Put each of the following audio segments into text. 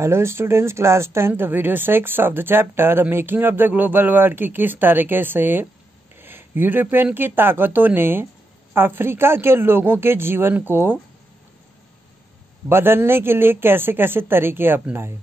Hello students, class 10th video 6 of the chapter the making of the global world की किस तरीके से European की ताकतों ने अफ्रीका के लोगों के जीवन को बदलने के लिए कैसे कैसे तरीके अपनाए।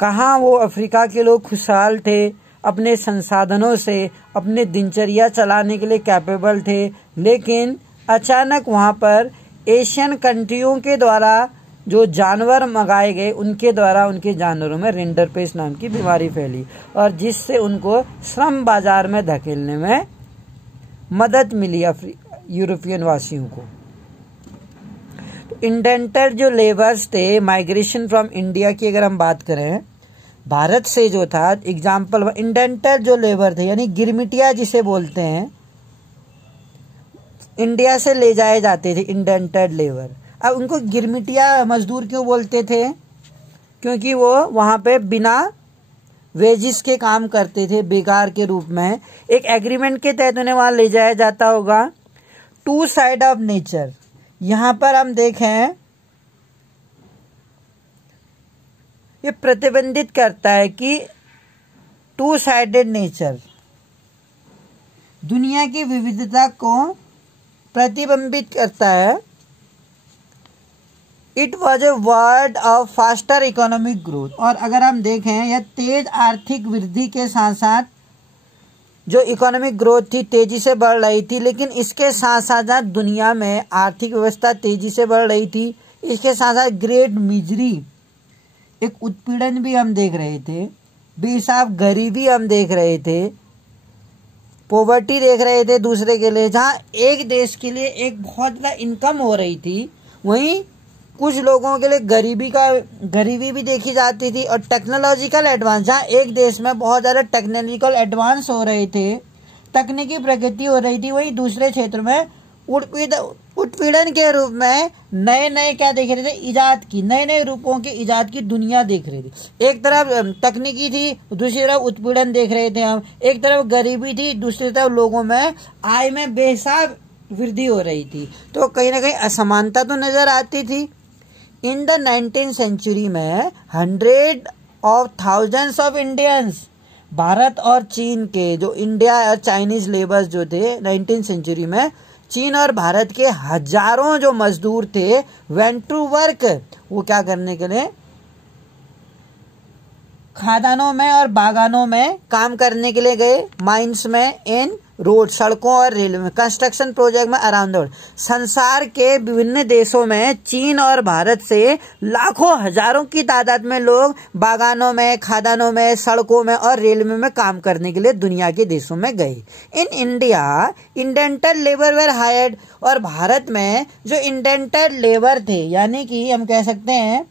कहाँ वो अफ्रीका के लोग खुशहाल थे, अपने संसाधनों से अपने दिनचर्या चलाने के लिए कैपेबल थे, लेकिन अचानक वहाँ पर एशियन कंट्रियों के द्वारा जो जानवर मंगाए गए उनके द्वारा उनके जानवरों में रिंडरपेस्ट नाम की बीमारी फैली और जिससे उनको श्रम बाजार में धकेलने में मदद मिली यूरोपियन वासियों को। इंडेंटेड जो लेबर्स थे, माइग्रेशन फ्रॉम इंडिया की अगर हम बात करें, भारत से जो था एग्जाम्पल, इंडेंटेड जो लेबर थे यानी गिरमिटिया जिसे बोलते हैं, इंडिया से ले जाए जाते थे इंडेंटेड लेबर। अब उनको गिरमिटिया मजदूर क्यों बोलते थे? क्योंकि वो वहाँ पे बिना वेजिस के काम करते थे, बेकार के रूप में। एक एग्रीमेंट के तहत उन्हें वहाँ ले जाया जाता होगा। टू साइड ऑफ नेचर, यहाँ पर हम देखें ये प्रतिबंधित करता है कि टू साइडेड नेचर दुनिया की विविधता को प्रतिबिंबित करता है। It was a word of faster economic growth, और अगर हम देखें यह तेज आर्थिक वृद्धि के साथ साथ जो इकोनॉमिक ग्रोथ थी तेजी से बढ़ रही थी, लेकिन इसके साथ साथ दुनिया में आर्थिक व्यवस्था तेजी से बढ़ रही थी। इसके साथ साथ ग्रेट मिजरी, एक उत्पीड़न भी हम देख रहे थे, बेहिसाब गरीबी हम देख रहे थे, पॉवर्टी देख रहे थे दूसरे के लिए। जहाँ एक देश के लिए एक बहुत ज़्यादा इनकम हो रही थी, वहीं कुछ लोगों के लिए गरीबी भी देखी जाती थी। और टेक्नोलॉजिकल एडवांस, जहाँ एक देश में बहुत ज़्यादा टेक्नोलॉजिकल एडवांस हो रहे थे, तकनीकी प्रगति हो रही थी, वहीं दूसरे क्षेत्र में उत्पीड़न के रूप में नए नए क्या देख रहे थे, इजाद की, नए नए रूपों की इजाद की दुनिया देख रही थी। एक तरफ तकनीकी थी, दूसरी तरफ उत्पीड़न देख रहे थे हम। एक तरफ गरीबी थी, दूसरी तरफ लोगों में आय में बेहिसाब वृद्धि हो रही थी। तो कहीं ना कहीं असमानता तो नजर आती थी। इन द 19th सेंचुरी में 100 of thousands of Indians, Bharat और चीन के जो इंडिया और चाइनीज लेबर्स जो थे 19th सेंचुरी में, चीन और भारत के हजारों जो मजदूर थे वेंट टू वर्क, वो क्या करने के लिए, खादानों में और बागानों में काम करने के लिए गए, माइंस में, इन रोड, सड़कों और रेलवे में, कंस्ट्रक्शन प्रोजेक्ट में अराउंड द वर्ल्ड। संसार के विभिन्न देशों में चीन और भारत से लाखों हजारों की तादाद में लोग बागानों में, खादानों में, सड़कों में और रेलवे में काम करने के लिए दुनिया के देशों में गए। In India indented labour were hired, और भारत में जो इंडेंटेड लेबर थे यानी कि हम कह सकते हैं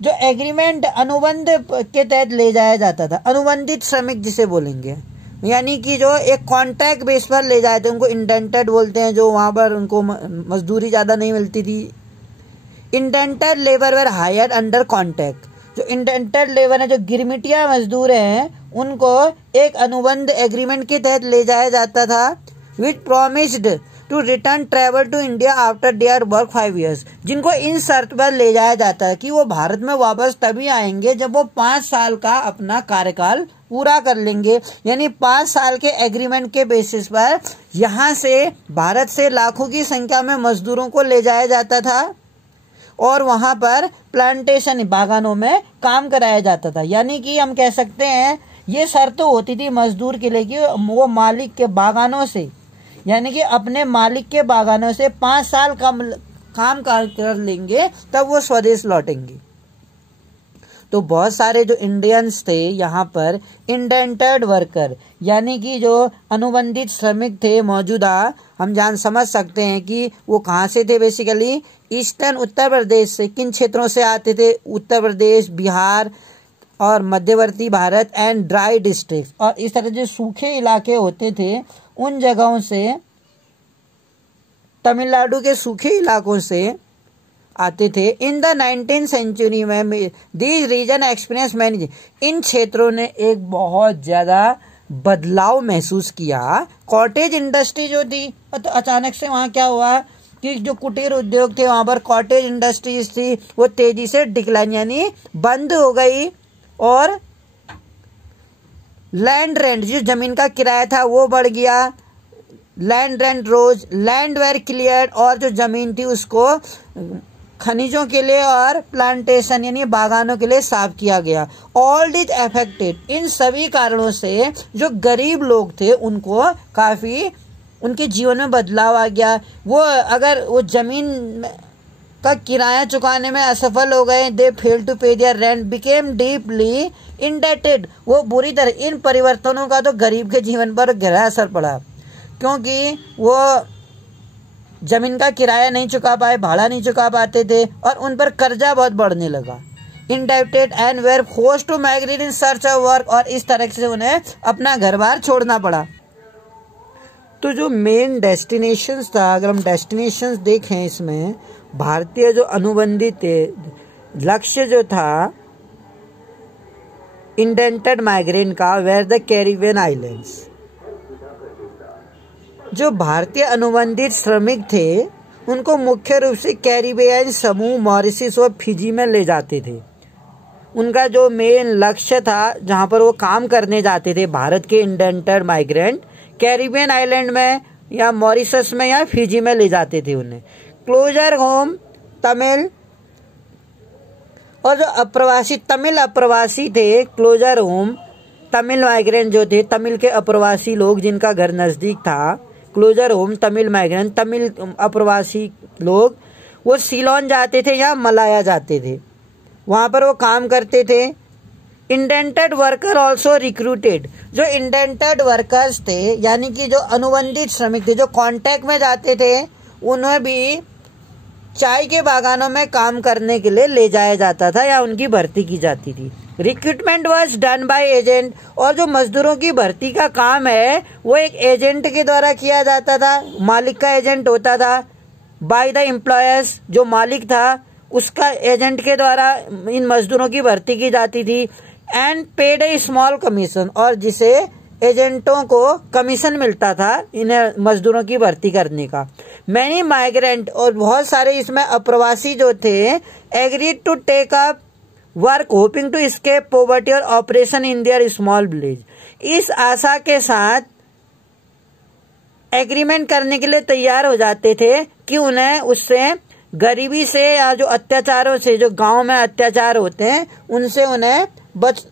जो एग्रीमेंट अनुबंध के तहत ले जाया जाता था, अनुबंधित श्रमिक जिसे बोलेंगे, यानी कि जो एक कॉन्ट्रैक्ट बेस पर ले जाए थे, उनको इंडेंटेड बोलते हैं। जो वहाँ पर उनको मजदूरी ज़्यादा नहीं मिलती थी। इंडेंटेड लेबर वर हायर्ड अंडर कॉन्ट्रैक्ट, जो इंडेंटेड लेबर है, जो गिरमिटिया मजदूर हैं, उनको एक अनुबंध एग्रीमेंट के तहत ले जाया जाता था, which promised to return travel to India after their work 5 years, जिनको इन शर्त पर ले जाया जाता है कि वो भारत में वापस तभी आएंगे जब वो 5 साल का अपना कार्यकाल पूरा कर लेंगे। यानी 5 साल के एग्रीमेंट के बेसिस पर यहाँ से भारत से लाखों की संख्या में मजदूरों को ले जाया जाता था और वहां पर प्लांटेशन, बागानों में काम कराया जाता था। यानी कि हम कह सकते हैं ये शर्त होती थी मजदूर के लिए कि वो मालिक के बागानों से, यानी कि अपने मालिक के बागानों से 5 साल काम कर लेंगे तब वो स्वदेश लौटेंगे। तो बहुत सारे जो इंडियंस थे यहाँ पर इंडेंटेड वर्कर, यानी कि जो अनुबंधित श्रमिक थे मौजूदा, हम समझ सकते हैं कि वो कहाँ से थे। बेसिकली ईस्टर्न उत्तर प्रदेश से, किन क्षेत्रों से आते थे, उत्तर प्रदेश, बिहार और मध्यवर्ती भारत एंड ड्राई डिस्ट्रिक्ट, और इस तरह जो सूखे इलाके होते थे उन जगहों से, तमिलनाडु के सूखे इलाकों से आते थे। इन द 19th सेंचुरी में दीज रीजन एक्सपीरियंस मैनेज, इन क्षेत्रों ने एक बहुत ज्यादा बदलाव महसूस किया। कॉटेज इंडस्ट्री जो थी, तो अचानक से वहाँ क्या हुआ कि जो कुटीर उद्योग थे वहाँ पर, कॉटेज इंडस्ट्रीज थी, वो तेजी से डिक्लाइन यानी बंद हो गई। और लैंड रेंट, जो जमीन का किराया था वो बढ़ गया। Land rent rose, land were cleared, और जो जमीन थी उसको खनिजों के लिए और प्लांटेशन यानी बागानों के लिए साफ किया गया। ऑल इज अफेक्टेड, इन सभी कारणों से जो गरीब लोग थे उनको काफी उनके जीवन में बदलाव आ गया। वो अगर वो जमीन का किराया चुकाने में असफल हो गए, they fail to pay their rent, became deeply indebted, वो बुरी तरह, इन परिवर्तनों का तो गरीब के जीवन पर गहरा असर पड़ा, क्योंकि वो जमीन का किराया नहीं चुका पाए, भाड़ा नहीं चुका पाते थे, और उन पर कर्जा बहुत बढ़ने लगा। Indebted and were forced to migrate in search of work, और इस तरह से उन्हें अपना घर बार छोड़ना पड़ा। तो जो मेन डेस्टिनेशंस था, अगर हम डेस्टिनेशंस देखें इसमें, भारतीय जो अनुबंधित लक्ष्य जो था इंडेंटेड माइग्रेंट का, वेयर द कैरिबियन आइलैंड्स, जो भारतीय अनुबंधित श्रमिक थे उनको मुख्य रूप से कैरिबियन समूह मॉरिशस और फिजी में ले जाते थे। उनका जो मेन लक्ष्य था जहां पर वो काम करने जाते थे भारत के इंडेंटेड माइग्रेंट, कैरिबियन आइलैंड में या मॉरिशस में या फिजी में ले जाते थे उन्हें। क्लोजर होम तमिल, और जो अप्रवासी तमिल अप्रवासी थे, क्लोजर होम तमिल माइग्रेंट जो थे, तमिल के अप्रवासी लोग जिनका घर नज़दीक था, closer home Tamil migrant, Tamil अप्रवासी लोग, वो सीलोन जाते थे या मलाया जाते थे, वहाँ पर वो काम करते थे। इंडेंटेड वर्कर ऑल्सो रिक्रूटेड, जो इंडेंटेड वर्कर्स थे यानी कि जो अनुबंधित श्रमिक थे, जो कॉन्ट्रैक्ट में जाते थे, उन्हें भी चाय के बागानों में काम करने के लिए ले जाया जाता था या उनकी भर्ती की जाती थी। Recruitment was done by agent, और जो मजदूरों की भर्ती का काम है वो एक एजेंट के द्वारा किया जाता था, मालिक का एजेंट होता था। बाय द एम्प्लॉयर्स, जो मालिक था उसका एजेंट के द्वारा इन मजदूरों की भर्ती की जाती थी। And paid A small commission, और जिसे एजेंटों को कमीशन मिलता था इन्हें मजदूरों की भर्ती करने का। मैनी माइग्रेंट, और बहुत सारे इसमें अप्रवासी जो थे, agreed to take up work hoping to escape poverty और oppression in their small village, इस आशा के साथ एग्रीमेंट करने के लिए तैयार हो जाते थे कि उन्हें उससे गरीबी से या जो अत्याचारों से, जो गांव में अत्याचार होते हैं उनसे उन्हें बच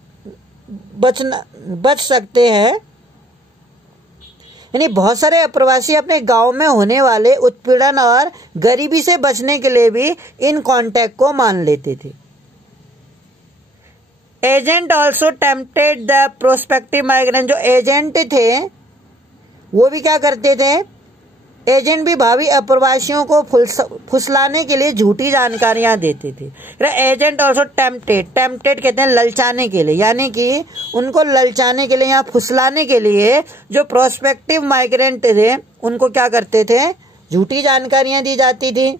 सकते हैं। यानी बहुत सारे अप्रवासी अपने गांव में होने वाले उत्पीड़न और गरीबी से बचने के लिए भी इन कॉन्ट्रैक्ट को मान लेते थे। Agent also tempted the prospective migrant, जो एजेंट थे वो भी क्या करते थे, एजेंट भी भावी अप्रवासियों को फुसलाने के लिए झूठी जानकारियां देते थे। एजेंट ऑल्सो टेम्पटेड कहते हैं ललचाने के लिए, यानी कि उनको ललचाने के लिए या फुसलाने के लिए जो प्रोस्पेक्टिव माइग्रेंट थे उनको क्या करते थे, झूठी जानकारियां दी जाती थी।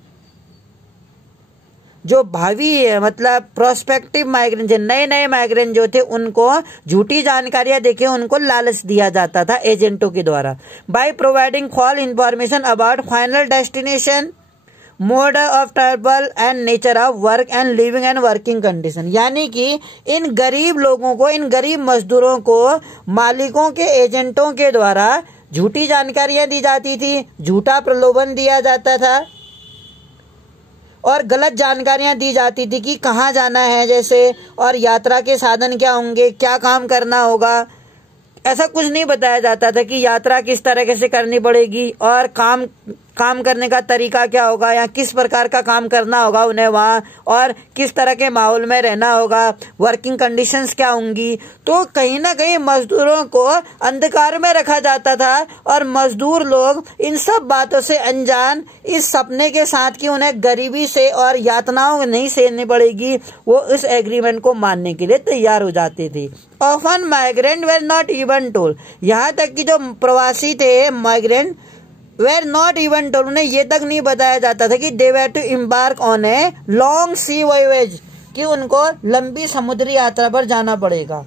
जो भावी मतलब प्रोस्पेक्टिव माइग्रेंट, जो नए नए माइग्रेंट जो थे उनको झूठी जानकारियां देके उनको लालच दिया जाता था एजेंटों के द्वारा। By providing fall information about final destination, mode of travel and nature of work and living and working condition, यानी कि इन गरीब लोगों को, इन गरीब मजदूरों को मालिकों के एजेंटों के द्वारा झूठी जानकारियां दी जाती थी, झूठा प्रलोभन दिया जाता था और गलत जानकारियां दी जाती थी कि कहाँ जाना है जैसे, और यात्रा के साधन क्या होंगे, क्या काम करना होगा। ऐसा कुछ नहीं बताया जाता था कि यात्रा किस तरह से करनी पड़ेगी और काम करने का तरीका क्या होगा या किस प्रकार का काम करना होगा उन्हें वहाँ, और किस तरह के माहौल में रहना होगा, वर्किंग कंडीशंस क्या होंगी। तो कहीं ना कहीं मजदूरों को अंधकार में रखा जाता था और मजदूर लोग इन सब बातों से अनजान, इस सपने के साथ कि उन्हें गरीबी से और यातनाओं नहीं सहनी पड़ेगी, वो इस एग्रीमेंट को मानने के लिए तैयार हो जाते थे। Often migrant were not even told, यहाँ तक कि जो प्रवासी थे migrant were not even told, उन्हें ये तक नहीं बताया जाता था कि they were to embark on a long sea voyage, कि उनको लंबी समुद्री यात्रा पर जाना पड़ेगा।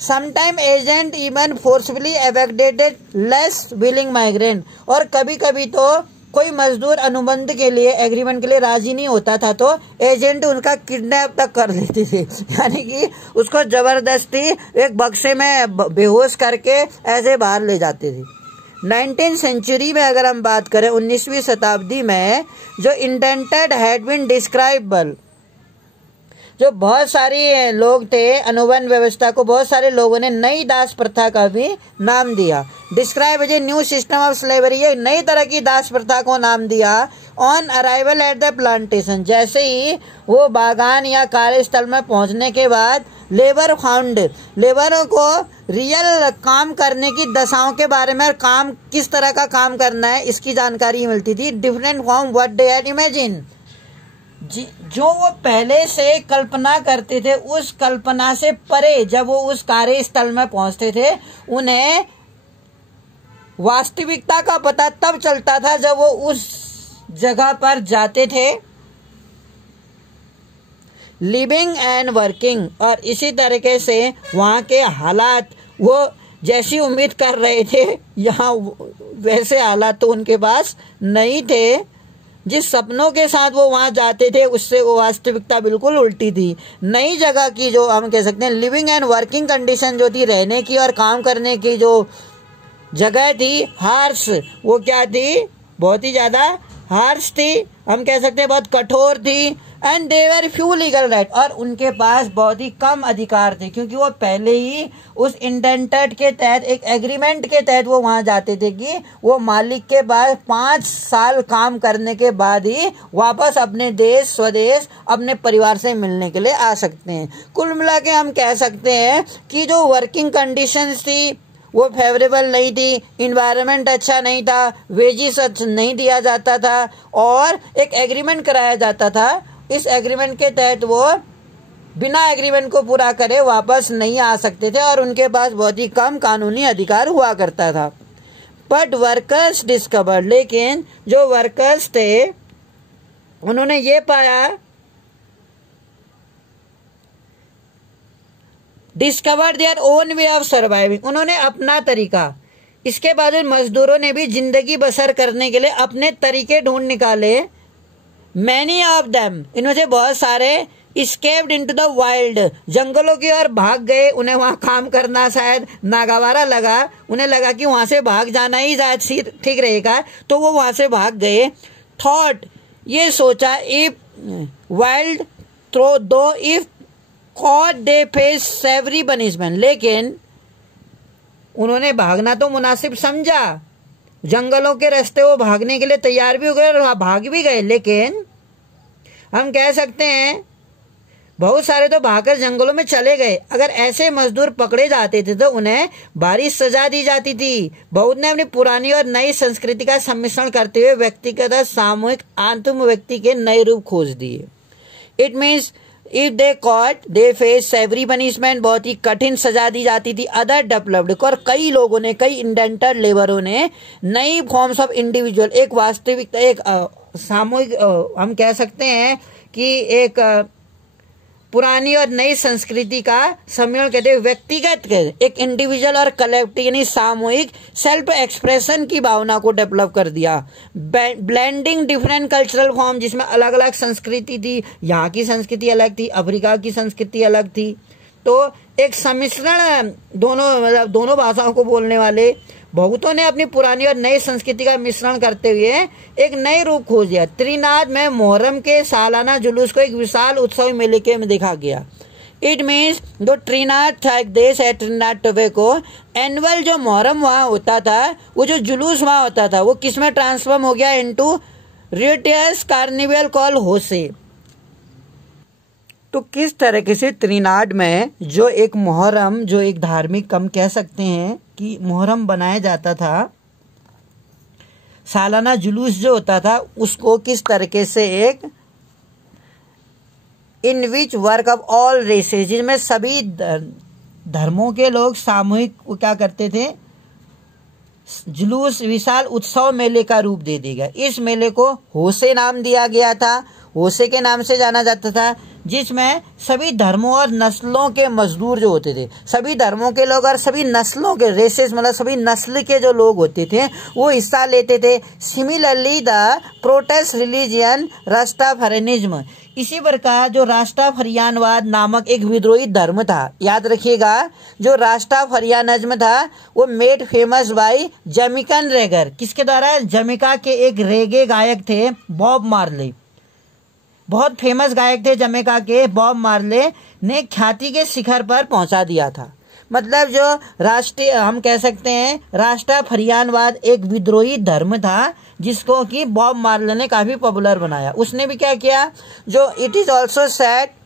Sometime agent even forcefully evacuated less willing migrant, और कभी कभी तो कोई मजदूर अनुबंध के लिए, एग्रीमेंट के लिए राजी नहीं होता था तो एजेंट उनका किडनैप तक कर लेते थे, यानी कि उसको जबरदस्ती एक बक्से में बेहोश करके ऐसे बाहर ले जाते थे। 19वीं सेंचुरी में अगर हम बात करें, 19वीं शताब्दी में जो इंडेंटेड हैड बीन डिस्क्राइबल, जो बहुत सारी लोग थे, अनुबंध व्यवस्था को बहुत सारे लोगों ने नई दास प्रथा का भी नाम दिया। Describe as a new system of slavery, ये नई तरह की दास प्रथा को नाम दिया। On arrival at the plantation, जैसे ही वो बागान या कार्यस्थल में पहुंचने के बाद लेबर फाउंड, लेबरों को रियल काम करने की दशाओं के बारे में, काम किस तरह का काम करना है इसकी जानकारी मिलती थी। Different from what they had imagine, जो वो पहले से कल्पना करते थे उस कल्पना से परे जब वो उस कार्यस्थल में पहुंचते थे, उन्हें वास्तविकता का पता तब चलता था जब वो उस जगह पर जाते थे। लिविंग एंड वर्किंग, और इसी तरीके से वहाँ के हालात वो जैसी उम्मीद कर रहे थे, यहाँ वैसे हालात तो उनके पास नहीं थे। जिस सपनों के साथ वो वहाँ जाते थे उससे वो वास्तविकता बिल्कुल उल्टी थी। नई जगह की जो हम कह सकते हैं लिविंग एंड वर्किंग कंडीशन जो थी, रहने की और काम करने की जो जगह थी, हार्श, वो क्या थी, बहुत ही ज़्यादा हार्श थी, हम कह सकते हैं बहुत कठोर थी। And there were few legal right, और उनके पास बहुत ही कम अधिकार थे, क्योंकि वो पहले ही उस इंडेंटेड के तहत, एक एग्रीमेंट के तहत वो वहां जाते थे कि वो मालिक के पास 5 साल काम करने के बाद ही वापस अपने देश, स्वदेश, अपने परिवार से मिलने के लिए आ सकते हैं। कुल मिला के हम कह सकते हैं कि जो वर्किंग कंडीशंस थी वो फेवरेबल नहीं थी, इन्वायरमेंट अच्छा नहीं था, वेजिस नहीं दिया जाता था, और एक एग्रीमेंट कराया जाता था। इस एग्रीमेंट के तहत वो बिना एग्रीमेंट को पूरा करे वापस नहीं आ सकते थे, और उनके पास बहुत ही कम कानूनी अधिकार हुआ करता था। बट वर्कर्स डिस्कवर, लेकिन जो वर्कर्स थे उन्होंने ये पाया, discover their own way of surviving, उन्होंने अपना तरीका, इसके बाद मजदूरों ने भी जिंदगी बसर करने के लिए अपने तरीके ढूंढ निकाले। मैनी ऑफ देम, इनमें से बहुत सारे escaped into the wild, जंगलों की ओर भाग गए। उन्हें वहां काम करना शायद नागवारा लगा, उन्हें लगा कि वहां से भाग जाना ही शायद ठीक रहेगा, तो वो वहां से भाग गए। थॉट, ये सोचा, if wild throw though if caught they face severe punishment, लेकिन उन्होंने भागना तो मुनासिब समझा, जंगलों के रास्ते वो भागने के लिए तैयार भी हो गए और भाग भी गए। लेकिन हम कह सकते हैं बहुत सारे तो भागकर जंगलों में चले गए। अगर ऐसे मजदूर पकड़े जाते थे तो उन्हें भारी सजा दी जाती थी। बहुत ने अपनी पुरानी और नई संस्कृति का सम्मिश्रण करते हुए व्यक्तिगत सामूहिक आत्म व्यक्ति के नए रूप खोज दिए। It means if they caught they face severe punishment, बहुत ही कठिन सजा दी जाती थी। अदर डेवलप्ड, और कई लोगों ने, कई इंडेंटेड लेबरों ने नई फॉर्म्स ऑफ इंडिविजुअल, एक वास्तविक, एक सामूहिक, हम कह सकते हैं कि एक पुरानी और नई संस्कृति का सम्मेलन कहते हैं। व्यक्तिगत, एक इंडिविजुअल और कलेक्टिव यानी सामूहिक सेल्फ एक्सप्रेशन की भावना को डेवलप कर दिया। ब्लेंडिंग डिफरेंट कल्चरल फॉर्म, जिसमें अलग अलग संस्कृति थी, यहाँ की संस्कृति अलग थी, अफ्रीका की संस्कृति अलग थी, तो एक सम्मिश्रण, दोनों भाषाओं को बोलने वाले बहुतों ने अपनी पुरानी और नई संस्कृति का मिश्रण करते हुए एक नए रूप खोज दिया। त्रिनाद में मुहर्रम के सालाना जुलूस को एक विशाल उत्सव मेले के में देखा गया। इट मीन्स जो ट्रिनाड था, एक देश है ट्रिनाड टोबैगो, एनुअल जो मुहर्रम वहाँ होता था, वो जो जुलूस वहाँ होता था, वो किस में ट्रांसफॉर्म हो गया, इनटू रिटियस कार्निवल कॉल होसे। तो किस तरीके से त्रिनाड में जो एक मुहर्रम, जो एक धार्मिक, हम कह सकते हैं कि मुहर्रम बनाया जाता था, सालाना जुलूस जो होता था, उसको किस तरीके से एक in which work of all races, जिनमें सभी धर्मों के लोग सामूहिक क्या करते थे, जुलूस, विशाल उत्सव मेले का रूप दे दिया गया। इस मेले को होसे नाम दिया गया था, होसे के नाम से जाना जाता था। जिसमें सभी धर्मों और नस्लों के मजदूर जो होते थे, सभी धर्मों के लोग और सभी नस्लों के रेसेस मतलब सभी नस्ल के जो लोग होते थे वो हिस्सा लेते थे। सिमिलरली द प्रोटेस्ट रिलीजियन रास्टाफरियानिज्म, इसी प्रकार जो रास्टाफरियानवाद नामक एक विद्रोही धर्म था, याद रखिएगा, जो रास्टाफरियानिज्म था वो made famous bye Jamaican Regar, किसके द्वारा? जमैका के एक रेगे गायक थे बॉब मार्ले, बहुत फेमस गायक थे जमैका के बॉब मार्ले ने ख्याति के शिखर पर पहुंचा दिया था। मतलब जो राष्ट्रीय हम कह सकते हैं रास्टाफरियानवाद एक विद्रोही धर्म था जिसको कि बॉब मार्ले ने काफी पॉपुलर बनाया। उसने भी क्या किया, जो it is also said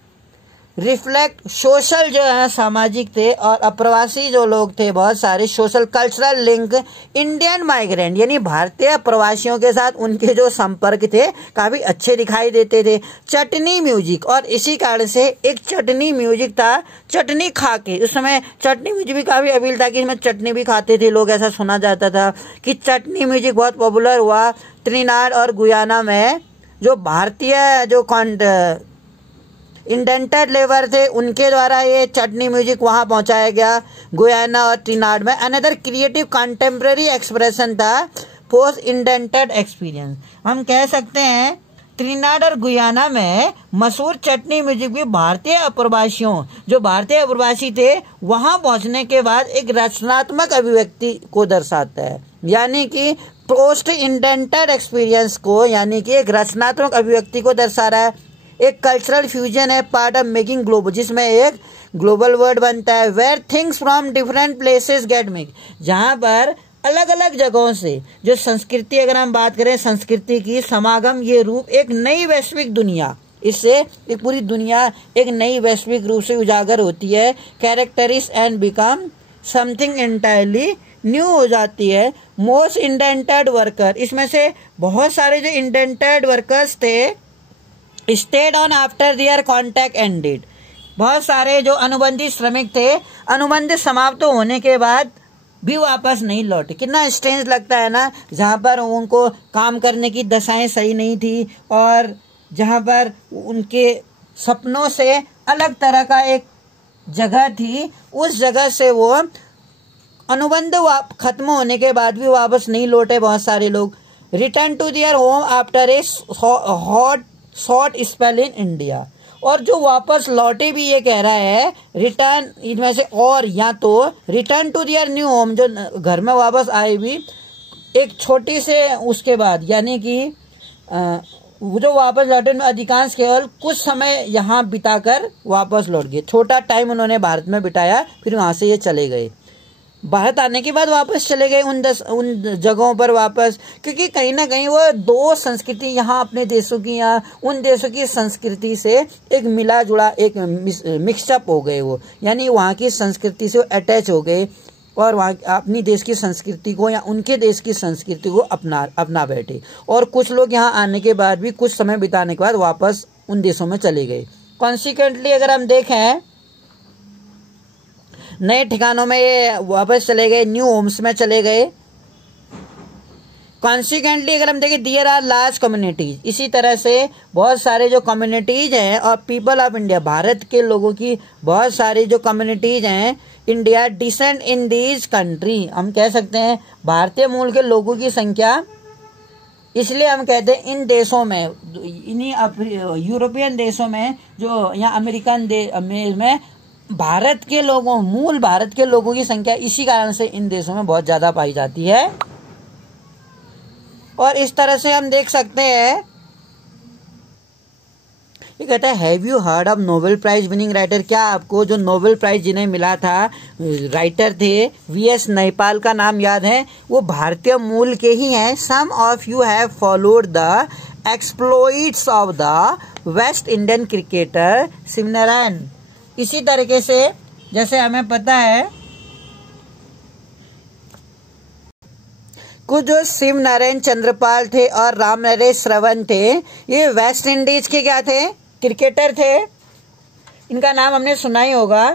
reflect social जो है सामाजिक थे और अप्रवासी जो लोग थे बहुत सारे social cultural link Indian migrant यानी भारतीय प्रवासियों के साथ उनके जो संपर्क थे काफी अच्छे दिखाई देते थे। चटनी म्यूजिक, और इसी कारण से एक चटनी म्यूजिक था, चटनी खा के, उस समय चटनी म्यूजिक भी काफी अबील था कि इसमें चटनी भी खाते थे लोग, ऐसा सुना जाता था कि चटनी म्यूजिक बहुत पॉपुलर हुआ त्रिनाड और गुयाना में। जो भारतीय जो इंडेंटेड लेबर थे उनके द्वारा ये चटनी म्यूजिक वहां पहुंचाया गया गुयाना और त्रिनाड में। अनदर क्रिएटिव कंटेम्प्रेरी एक्सप्रेशन था पोस्ट इंडेंटेड एक्सपीरियंस। हम कह सकते हैं त्रिनाड और गुयाना में मशहूर चटनी म्यूजिक भी भारतीय अप्रवासियों, जो भारतीय अप्रवासी थे वहां पहुंचने के बाद एक रचनात्मक अभिव्यक्ति को दर्शाता है, यानी कि पोस्ट इंडेंटेड एक्सपीरियंस को, यानी कि एक रचनात्मक अभिव्यक्ति को दर्शा रहा है। एक कल्चरल फ्यूजन है पार्ट ऑफ मेकिंग ग्लोबल, जिसमें एक ग्लोबल वर्ड बनता है where things from different places get mix, जहां पर अलग अलग जगहों से जो संस्कृति, अगर हम बात करें संस्कृति की समागम, ये रूप एक नई वैश्विक दुनिया, इससे एक पूरी दुनिया एक नई वैश्विक रूप से उजागर होती है। Characteristic and become something entirely new हो जाती है। मोस्ट इंडेंटेड वर्कर, इसमें से बहुत सारे जो इंडेंटेड वर्कर्स थे stayed on after their contract ended, बहुत सारे जो अनुबंधित श्रमिक थे अनुबंध समाप्त होने के बाद भी वापस नहीं लौटे। कितना स्ट्रेंज लगता है ना, जहां पर उनको काम करने की दशाएं सही नहीं थी और जहां पर उनके सपनों से अलग तरह का एक जगह थी, उस जगह से वो अनुबंध खत्म होने के बाद भी वापस नहीं लौटे बहुत सारे लोग। Return to their home after a hot short spell in India, और जो वापस लौटे भी ये कह रहा है रिटर्न, इनमें से और या तो return to their new home, जो घर में वापस आए भी एक छोटी से उसके बाद, यानी कि जो वापस लौटे में अधिकांश केवल कुछ समय यहाँ बिताकर वापस लौट गए। छोटा टाइम उन्होंने भारत में बिताया, फिर वहां से ये चले गए, भारत आने के बाद वापस चले गए उन जगहों पर वापस, क्योंकि कहीं ना कहीं वो दो संस्कृति यहाँ अपने देशों की, यहाँ उन देशों की संस्कृति से एक मिला जुड़ा एक मिक्सअप हो गए वो, यानी वहाँ की संस्कृति से अटैच हो गए और वहाँ अपनी देश की संस्कृति को या उनके देश की संस्कृति को अपना बैठे। और कुछ लोग यहाँ आने के बाद भी कुछ समय बिताने के बाद वापस उन देशों में चले गए। कॉन्सिक्वेंटली अगर हम देखें नए ठिकानों में ये वापस चले गए, न्यू होम्स में चले गए। कॉन्सिक्वेंटली अगर हम देखें देयर आर लार्ज कम्युनिटीज, इसी तरह से बहुत सारे जो कम्युनिटीज हैं और पीपल ऑफ इंडिया, भारत के लोगों की बहुत सारी जो कम्युनिटीज हैं India descent in these country, हम कह सकते हैं भारतीय मूल के लोगों की संख्या, इसलिए हम कहते हैं इन देशों में, इन्हीं यूरोपियन देशों में जो यहाँ अमेरिकन में भारत के लोगों, मूल भारत के लोगों की संख्या इसी कारण से इन देशों में बहुत ज्यादा पाई जाती है। और इस तरह से हम देख सकते हैं, ये कहता है have you heard of Nobel prize winning writer, क्या आपको जो नोबेल प्राइज जिन्हें मिला था राइटर थे वीएस नैपाल का नाम याद है? वो भारतीय मूल के ही हैं। Some of you have followed the exploits of the West Indian cricketer Shivnarine. इसी तरीके से जैसे हमें पता है कुछ जो शिव नारायण चंद्रपाल थे और राम नरेश श्रवण थे, ये वेस्ट इंडीज के क्या थे? क्रिकेटर थे। इनका नाम हमने सुना ही होगा।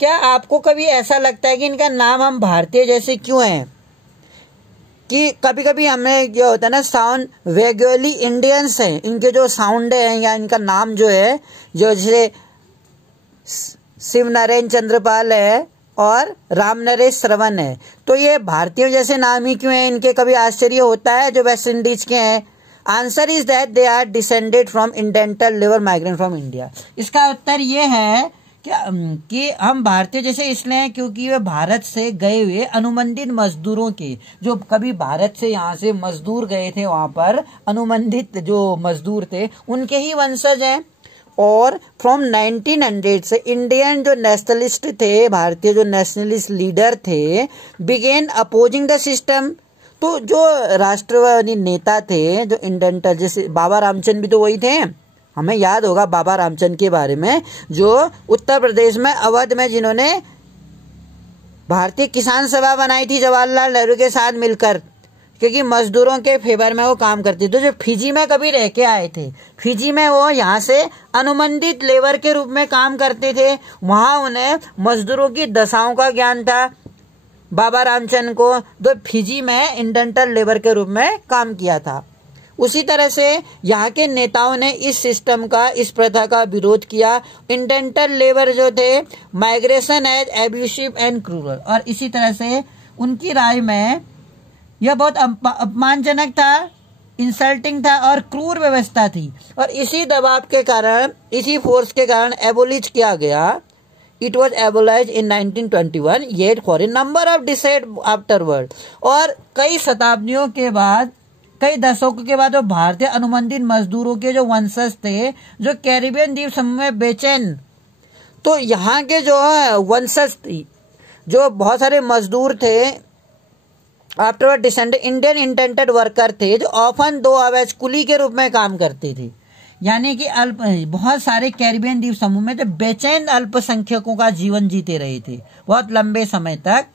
क्या आपको कभी ऐसा लगता है कि इनका नाम हम भारतीय जैसे क्यों है? कि कभी कभी हमें जो होता है ना साउंड वेगुअली इंडियंस हैं, इनके जो साउंड है या इनका नाम जो है, जो जैसे शिव नारायण चंद्रपाल है और राम नरेश श्रवण है, तो ये भारतीयों जैसे नाम ही क्यों है इनके? कभी आश्चर्य होता है जो वेस्ट इंडीज के हैं। Answer is that they are descended from indentured labour migrant from India. इसका उत्तर ये है कि हम भारतीय जैसे इसलिए हैं क्योंकि वे भारत से गए हुए अनुबंधित मजदूरों के, जो कभी भारत से यहाँ से मजदूर गए थे, वहां पर अनुबंधित जो मजदूर थे उनके ही वंशज हैं। और फ्रॉम 1900 से इंडियन जो नेशनलिस्ट थे, भारतीय जो नेशनलिस्ट लीडर थे, बिगेन अपोजिंग द सिस्टम। तो जो राष्ट्रवादी नेता थे, जो इंडेंटर, जैसे बाबा रामचंद्र भी तो वही थे, हमें याद होगा बाबा रामचंद्र के बारे में, जो उत्तर प्रदेश में अवध में जिन्होंने भारतीय किसान सभा बनाई थी जवाहरलाल नेहरू के साथ मिलकर, क्योंकि मजदूरों के फेवर में वो काम करते थे। जो फिजी में कभी रह के आए थे, फिजी में वो यहाँ से अनुबंधित लेबर के रूप में काम करते थे, वहां उन्हें मजदूरों की दशाओं का ज्ञान था बाबा रामचंद्र को, तो फिजी में इंडेंटल लेबर के रूप में काम किया था। उसी तरह से यहाँ के नेताओं ने इस सिस्टम का, इस प्रथा का विरोध किया। इंडेंटल लेबर जो थे, migration as abusive and cruel, और इसी तरह से उनकी राय में यह बहुत अपमानजनक था, इंसल्टिंग था और क्रूर व्यवस्था थी, और इसी दबाव के कारण, इसी फोर्स के कारण एबोलिश किया गया। It was abolished in 1921, yet for a number of decades afterward। और कई शताब्दियों के बाद, कई दशकों के बाद वो भारतीय अनुबंधित मजदूरों के जो वंशज थे, जो कैरिबियन द्वीप समूह में बेचैन, तो यहाँ के जो वंशज थी, जो बहुत सारे मजदूर थे, afterward descended Indian indented worker थे, जो ऑफन दो अवैध कुली के रूप में काम करते थे। यानी कि बहुत सारे कैरिबियन द्वीप समूह में जो बेचैन अल्पसंख्यकों का जीवन जीते रहे थे बहुत लंबे समय तक,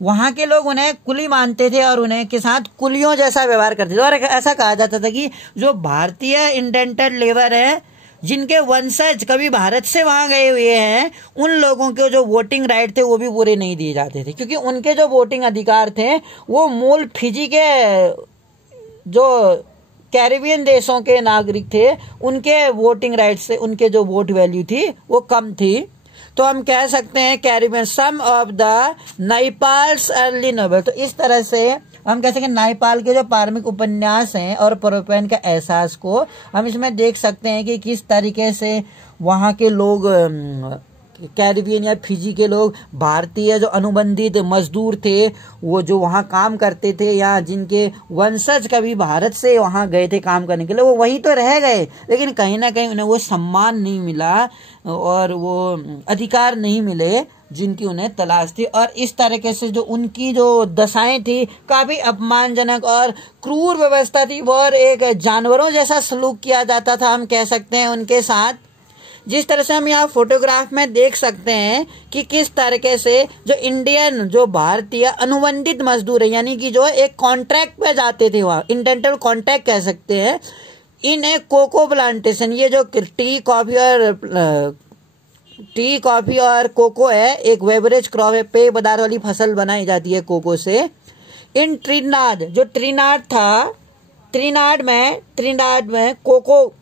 वहां के लोग उन्हें कुली मानते थे और उन्हें के साथ कुलियों जैसा व्यवहार करते थे। और ऐसा कहा जाता था कि जो भारतीय इंडेंटेड लेबर है, जिनके वंशज कभी भारत से वहां गए हुए हैं, उन लोगों के जो वोटिंग राइट थे वो भी पूरे नहीं दिए जाते थे, क्योंकि उनके जो वोटिंग अधिकार थे वो मूल फिजी के जो कैरिबियन देशों के नागरिक थे, उनके वोटिंग राइट से उनके जो वोट वैल्यू थी वो कम थी। तो हम कह सकते हैं Caribbean some of the Naipaul's early novel. तो इस तरह से हम कह सकते हैं नाइपाल के जो प्रारंभिक उपन्यास हैं और परोपैन का एहसास को हम इसमें देख सकते हैं कि किस तरीके से वहाँ के लोग, कैरिबियन या फिजी के लोग, भारतीय जो अनुबंधित मजदूर थे, वो जो वहाँ काम करते थे, या जिनके वंशज कभी भारत से वहाँ गए थे काम करने के लिए, वो वहीं तो रह गए, लेकिन कहीं ना कहीं उन्हें वो सम्मान नहीं मिला और वो अधिकार नहीं मिले जिनकी उन्हें तलाश थी। और इस तरीके से जो उनकी जो दशाएं थी, काफी अपमानजनक और क्रूर व्यवस्था थी, और एक जानवरों जैसा सलूक किया जाता था, हम कह सकते हैं उनके साथ। जिस तरह से हम यहाँ फोटोग्राफ में देख सकते हैं कि किस तरीके से जो इंडियन, जो भारतीय अनुबंधित मजदूर है, यानी कि जो एक कॉन्ट्रैक्ट पे जाते थे, वहाँ इंडेंटल कॉन्ट्रैक्ट कह सकते हैं, इन एक कोको प्लांटेशन, ये जो टी कॉफी और कोको है, एक बेवरेज क्रॉप है, पेय पदार्थ वाली फसल बनाई जाती है कोको से। इन ट्रिनाड, जो ट्रिनाड था, ट्रिनाड में कोको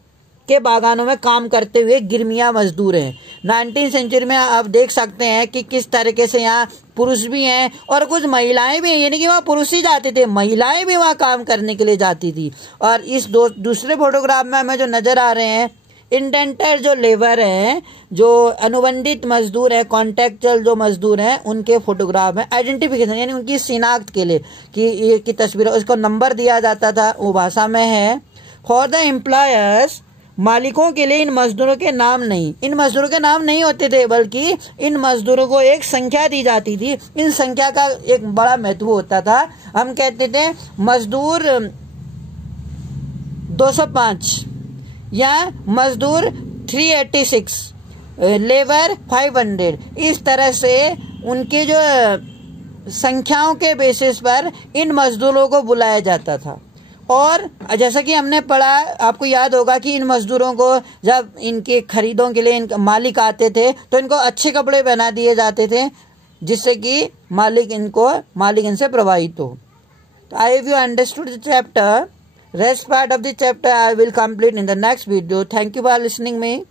के बागानों में काम करते हुए गिरमिया मजदूर हैं। 19वीं सेंचुरी में आप देख सकते हैं कि किस तरीके से यहाँ पुरुष भी हैं और कुछ महिलाएं भी हैं, यानी कि वहाँ पुरुष ही जाते थे, महिलाएं भी वहाँ काम करने के लिए जाती थी। और इस दूसरे फोटोग्राफ में हमें जो नजर आ रहे हैं, इंडेंटर जो लेबर हैं, जो अनुबंधित मजदूर है, कॉन्ट्रैक्चुअल जो मजदूर हैं, उनके फोटोग्राफ में आइडेंटिफिकेशन, यानी उनकी शिनाख्त के लिए कि ये की तस्वीर, उसको नंबर दिया जाता था, वो भाषा में है। फॉर द एम्प्लॉयर्स, मालिकों के लिए इन मजदूरों के नाम नहीं, इन मजदूरों के नाम नहीं होते थे, बल्कि इन मजदूरों को एक संख्या दी जाती थी। इन संख्या का एक बड़ा महत्व होता था। हम कहते थे मजदूर 205 या मजदूर 386, लेबर 500। इस तरह से उनके जो संख्याओं के बेसिस पर इन मजदूरों को बुलाया जाता था। और जैसा कि हमने पढ़ा, आपको याद होगा कि इन मजदूरों को जब इनके खरीदों के लिए इनके मालिक आते थे तो इनको अच्छे कपड़े पहना दिए जाते थे, जिससे कि मालिक इनसे प्रभावित हो। I if you understood the chapter, rest part of the chapter I will complete in the next video. Thank you for listening me.